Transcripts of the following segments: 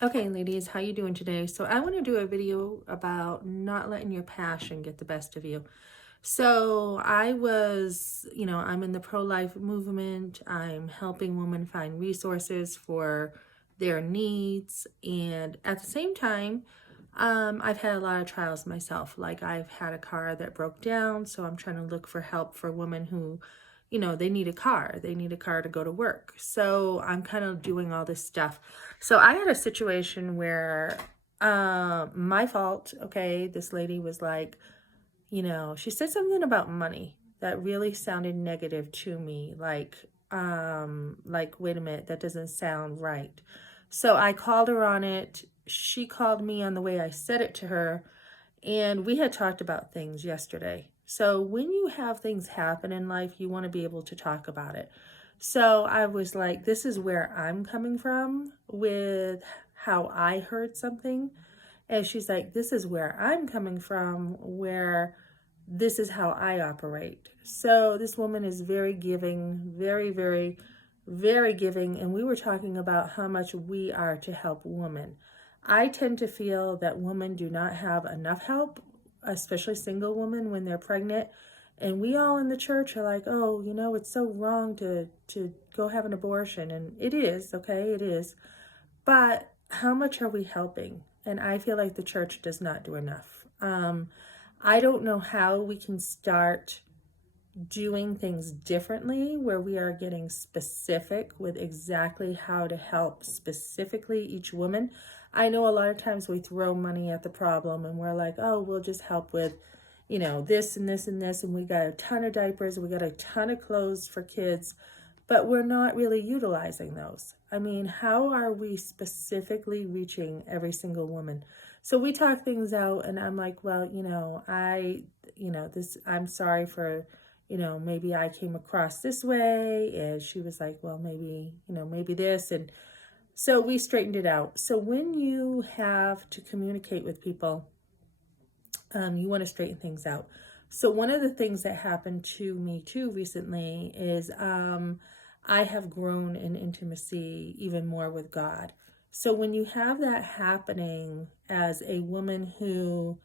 Okay, ladies, how you doing today? So I want to do a video about not letting your passion get the best of you. So I'm in the pro-life movement. I'm helping women find resources for their needs. And at the same time, I've had a lot of trials myself. Like I've had a car that broke down, so I'm trying to look for help for women who, they need a car. They need a car to go to work. So I'm kind of doing all this stuff. So I had a situation where my fault, okay, this lady was like, she said something about money that really sounded negative to me. Wait a minute, that doesn't sound right. So I called her on it. She called me on the way I said it to her. And we had talked about things yesterday. So when you have things happen in life, you want to be able to talk about it. So I was like, this is where I'm coming from with how I heard something. And she's like, this is where I'm coming from, where this is how I operate. So this woman is very giving, very, very, very giving. And we were talking about how much we are to help women. I tend to feel that women do not have enough help, especially single women when they're pregnant. And we all in the church are like, oh, it's so wrong to go have an abortion. And it is, okay, it is. But how much are we helping? And I feel like the church does not do enough. I don't know how we can start doing things differently where we are getting specific with exactly how to help specifically each woman. I know a lot of times we throw money at the problem and we're like, oh, we'll just help with, this and this and this. And we got a ton of diapers, we got a ton of clothes for kids, but we're not really utilizing those. I mean, how are we specifically reaching every single woman? So we talk things out and I'm like, well, I'm sorry for, maybe I came across this way. And she was like, well, maybe this. And so we straightened it out. So when you have to communicate with people, you want to straighten things out. So one of the things that happened to me too recently is I have grown in intimacy even more with God. So when you have that happening as a woman who,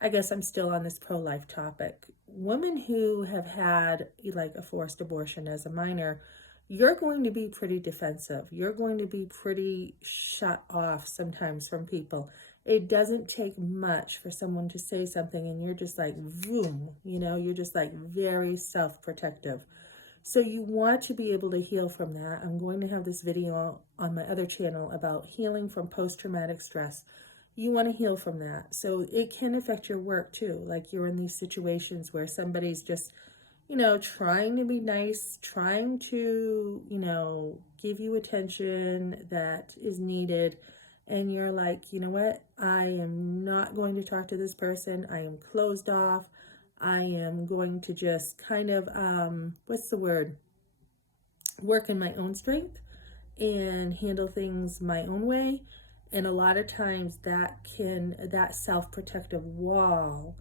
I guess I'm still on this pro-life topic, women who have had like a forced abortion as a minor, you're going to be pretty defensive. You're going to be pretty shut off sometimes from people. It doesn't take much for someone to say something and you're just like, boom, you're just like very self-protective. So you want to be able to heal from that. I'm going to have this video on my other channel about healing from post-traumatic stress. You want to heal from that. So it can affect your work too. Like you're in these situations where somebody's just, trying to be nice, trying to, give you attention that is needed. And you're like, you know what? I am not going to talk to this person. I am closed off. I am going to just kind of, what's the word? Work in my own strength and handle things my own way. And a lot of times that self-protective wall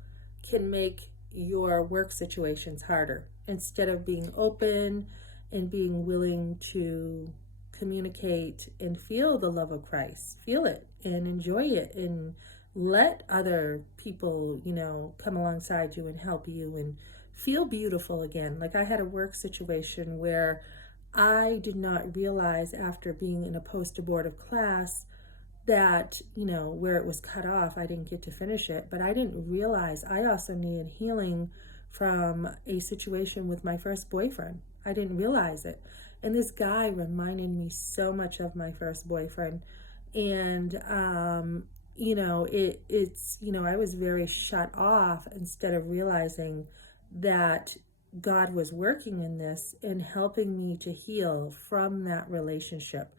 can make your work situations harder instead of being open and being willing to communicate and feel the love of Christ. Feel it and enjoy it and let other people, come alongside you and help you and feel beautiful again. Like I had a work situation where I did not realize after being in a post-abortive class that, where it was cut off, I didn't get to finish it. But I didn't realize I also needed healing from a situation with my first boyfriend. I didn't realize it. And this guy reminded me so much of my first boyfriend. And, I was very shut off instead of realizing that God was working in this and helping me to heal from that relationship.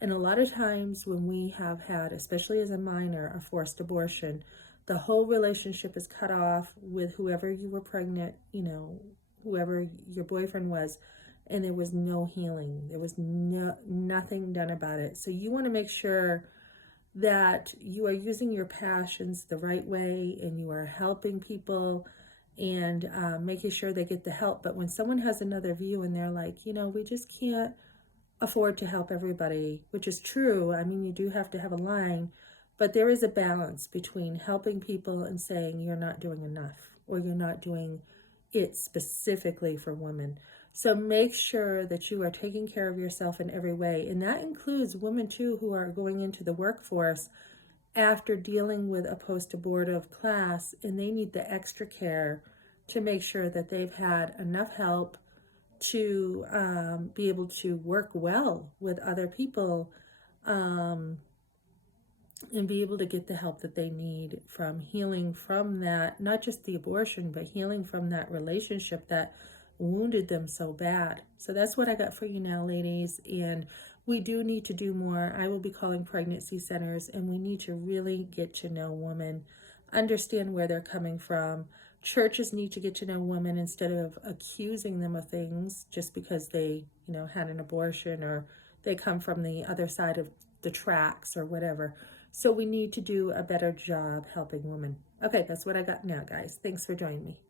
And a lot of times when we have had, especially as a minor, a forced abortion, the whole relationship is cut off with whoever you were pregnant, whoever your boyfriend was, and there was no healing. There was nothing done about it. So you want to make sure that you are using your passions the right way and you are helping people and making sure they get the help. But when someone has another view and they're like, we just can't afford to help everybody, which is true. I mean, you do have to have a line, but there is a balance between helping people and saying you're not doing enough or you're not doing it specifically for women. So make sure that you are taking care of yourself in every way. And that includes women too who are going into the workforce after dealing with a post-abortive class, and they need the extra care to make sure that they've had enough help to be able to work well with other people, and be able to get the help that they need from healing from that, not just the abortion, but healing from that relationship that wounded them so bad. So that's what I got for you now, ladies. And we do need to do more. I will be calling pregnancy centers, and we need to really get to know women, understand where they're coming from. Churches need to get to know women instead of accusing them of things just because they, had an abortion or they come from the other side of the tracks or whatever. So we need to do a better job helping women. Okay, that's what I got now, guys. Thanks for joining me.